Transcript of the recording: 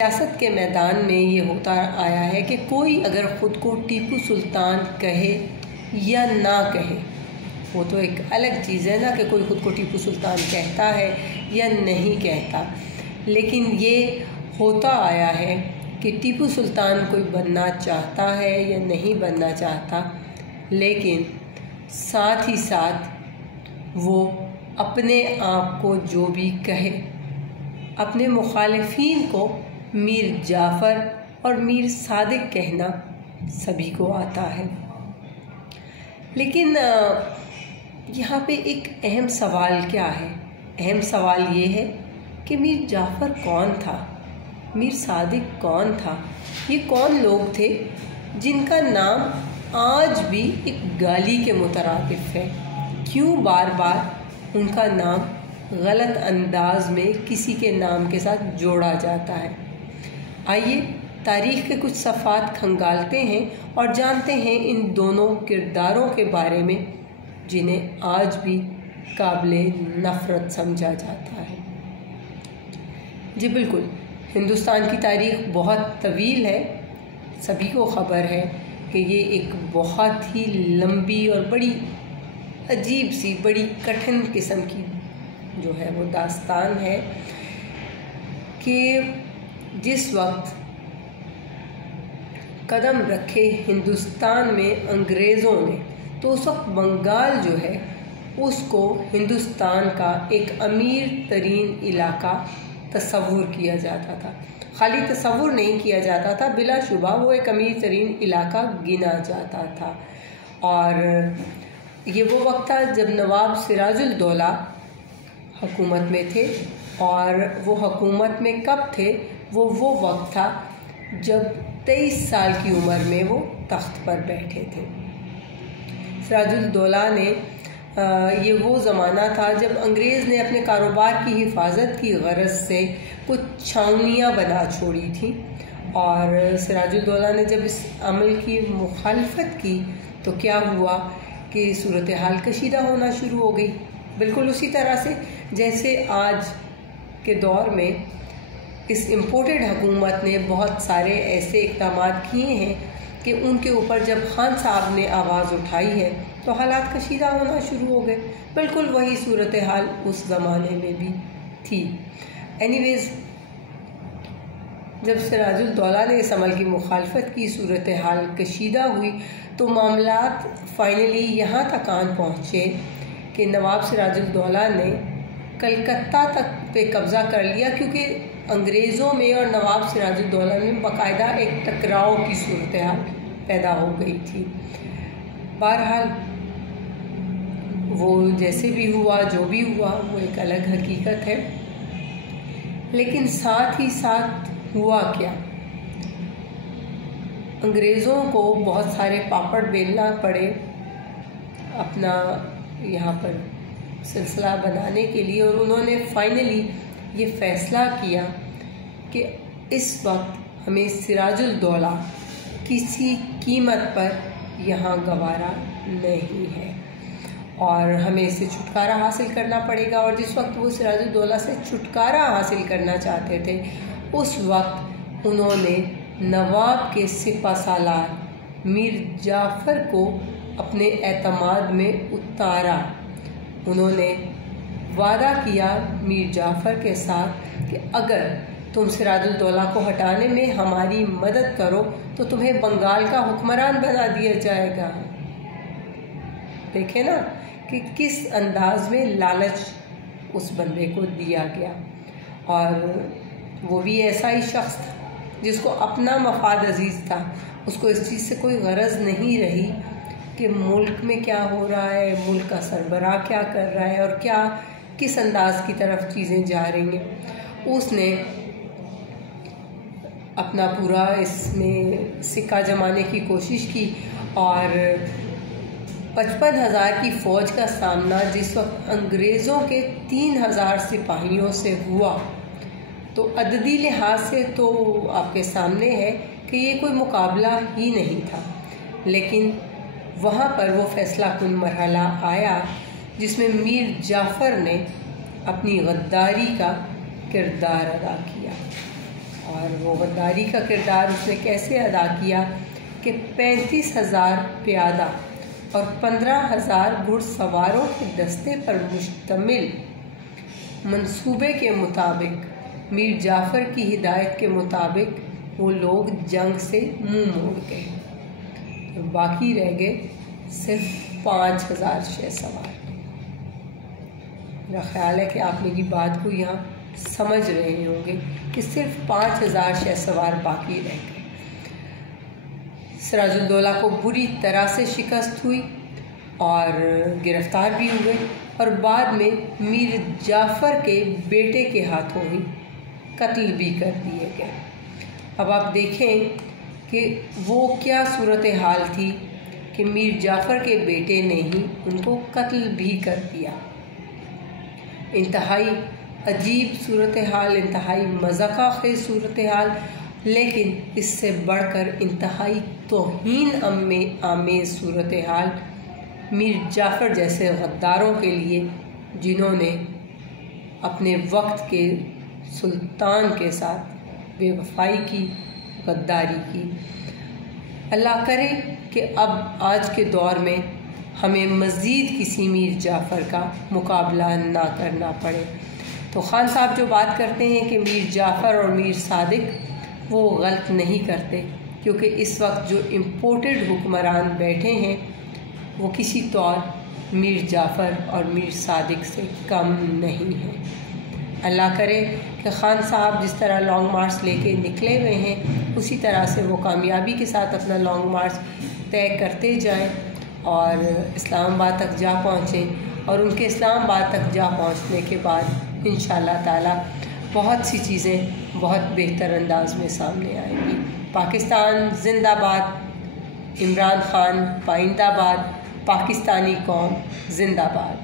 सियासत के मैदान में ये होता आया है कि कोई अगर ख़ुद को टीपू सुल्तान कहे या ना कहे, वो तो एक अलग चीज़ है ना कि कोई ख़ुद को टीपू सुल्तान कहता है या नहीं कहता, लेकिन ये होता आया है कि टीपू सुल्तान कोई बनना चाहता है या नहीं बनना चाहता, लेकिन साथ ही साथ वो अपने आप को जो भी कहे, अपने मुखालिफिन को मीर जाफ़र और मीर सादिक कहना सभी को आता है। लेकिन यहाँ पे एक अहम सवाल क्या है? अहम सवाल ये है कि मीर जाफ़र कौन था, मीर सादिक कौन था, ये कौन लोग थे जिनका नाम आज भी एक गाली के मुतरादिफ है? क्यों बार बार उनका नाम गलत अंदाज में किसी के नाम के साथ जोड़ा जाता है? आइए तारीख़ के कुछ सफ़ात खंगालते हैं और जानते हैं इन दोनों किरदारों के बारे में जिन्हें आज भी काबिले नफ़रत समझा जाता है। जी बिल्कुल, हिंदुस्तान की तारीख़ बहुत तवील है। सभी को ख़बर है कि ये एक बहुत ही लंबी और बड़ी अजीब सी, बड़ी कठिन किस्म की जो है वो दास्तान है कि जिस वक्त कदम रखे हिंदुस्तान में अंग्रेज़ों ने, तो उस वक्त बंगाल जो है उसको हिंदुस्तान का एक अमीर तरीन इलाका तस्वुर किया जाता था। खाली तस्वुर नहीं किया जाता था, बिलाशुबा वो एक अमीर तरीन इलाका गिना जाता था। और ये वो वक्त था जब नवाब सिराजुल दौला हुकूमत में थे, और वो हुकूमत में कब थे? वो वक्त था जब 23 साल की उम्र में वो तख्त पर बैठे थे। सिराजुल दौला ने ये वो ज़माना था जब अंग्रेज़ ने अपने कारोबार की हिफाजत की गरज से कुछ छावनियाँ बना छोड़ी थी, और सिराजुल दौला ने जब इस अमल की मुखालफत की तो क्या हुआ कि सूरत हाल कशीदा होना शुरू हो गई। बिल्कुल उसी तरह से जैसे आज के दौर में इस इम्पोर्टेड हुकूमत ने बहुत सारे ऐसे इक़दाम किए हैं कि उनके ऊपर जब खान साहब ने आवाज़ उठाई है तो हालात कशीदा होना शुरू हो गए। बिल्कुल वही सूरत हाल उस ज़माने में भी थी। एनीवेज़, जब सिराजुल दौला ने इस अमल की मुखालफत की, सूरत हाल कशीदा हुई, तो मामलात फ़ाइनली यहाँ तक आन पहुँचे कि नवाब सिराजुल दौला ने कलकत्ता तक पे कब्ज़ा कर लिया, क्योंकि अंग्रेज़ों में और नवाब सिराजुल दौला में बाकायदा एक टकराव की सूरत हाल पैदा हो गई थी। बहरहाल वो जैसे भी हुआ, जो भी हुआ, वो एक अलग हकीकत है। लेकिन साथ ही साथ हुआ क्या? अंग्रेज़ों को बहुत सारे पापड़ बेलना पड़े अपना यहाँ पर सिलसिला बनाने के लिए, और उन्होंने फाइनली ये फ़ैसला किया कि इस वक्त हमें सिराजुल दौला किसी कीमत पर यहाँ गवारा नहीं है और हमें इससे छुटकारा हासिल करना पड़ेगा। और जिस वक्त वो सिराजुल दौला से छुटकारा हासिल करना चाहते थे, उस वक्त उन्होंने नवाब के सिपहसालार मीर जाफ़र को अपने एतमाद में उतारा। उन्होंने वादा किया मीर जाफ़र के साथ कि अगर तुम सिराजुल दौला को हटाने में हमारी मदद करो तो तुम्हें बंगाल का हुक्मरान बना दिया जाएगा। देखे ना कि किस अंदाज में लालच उस बंदे को दिया गया, और वो भी ऐसा ही शख्स था जिसको अपना मफाद अजीज़ था। उसको इस चीज़ से कोई गरज नहीं रही कि मुल्क में क्या हो रहा है, मुल्क का सरबराह क्या कर रहा है और क्या किस अंदाज की तरफ चीज़ें जा रही हैं। उसने अपना पूरा इसमें सिक्का जमाने की कोशिश की, और 55,000 की फ़ौज का सामना जिस वक्त अंग्रेज़ों के 3,000 सिपाहियों से हुआ, तो अददी लिहाज से तो आपके सामने है कि ये कोई मुकाबला ही नहीं था। लेकिन वहाँ पर वो फ़ैसला कुन मरहला आया जिसमें मीर जाफ़र ने अपनी गद्दारी का किरदार अदा किया। और वो गद्दारी का किरदार उसने कैसे अदा किया कि 35,000 प्यादा और 15,000 घुड़सवारों के दस्ते पर मुश्तमिल मंसूबे के मुताबिक मीर जाफ़र की हिदायत के मुताबिक वो लोग जंग से मुंह मोड़ गए और बाकी रह गए सिर्फ 5,000 शहसवार। मेरा ख्याल है कि आप मेरी बात को यहाँ समझ रहे होंगे कि सिर्फ 5,000 शहसवार बाकी रह गए। सिराजुद्दौला को बुरी तरह से शिकस्त हुई और गिरफ्तार भी हुए और बाद में मीर जाफ़र के बेटे के हाथों ही कत्ल भी कर दिए गए। अब आप देखें कि वो क्या सूरत हाल थी कि मीर जाफ़र के बेटे ने ही उनको कत्ल भी कर दिया। इंतहाई अजीब सूरत हाल, इंतहाई मज़ाक़ाख़ेज़ सूरत हाल, लेकिन इससे बढ़कर इंतहाई तौहीन आमेज़ सूरत हाल मीर जाफ़र जैसे गद्दारों के लिए, जिन्होंने अपने वक्त के सुल्तान के साथ बेवफाई की, गद्दारी की। अल्लाह करे कि अब आज के दौर में हमें मज़ीद किसी मीर जाफ़र का मुकाबला ना करना पड़े। तो ख़ान साहब जो बात करते हैं कि मीर जाफ़र और मीर सादिक, वो गलत नहीं करते, क्योंकि इस वक्त जो इम्पोर्टेड हुक्मरान बैठे हैं वो किसी तौर मीर जाफ़र और मीर सादिक से कम नहीं है। अल्लाह करे कि ख़ान साहब जिस तरह लॉन्ग मार्च लेके निकले हुए हैं उसी तरह से वो कामयाबी के साथ अपना लॉन्ग मार्च तय करते जाएं और इस्लामाबाद तक जा पहुँचें और उनके इस्लामाबाद तक जा पहुँचने के बाद इंशाअल्लाह ताला बहुत सी चीज़ें बहुत बेहतर अंदाज में सामने आएंगी। पाकिस्तान जिंदाबाद, इमरान खान पाइंदाबाद, पाकिस्तानी कौम जिंदाबाद।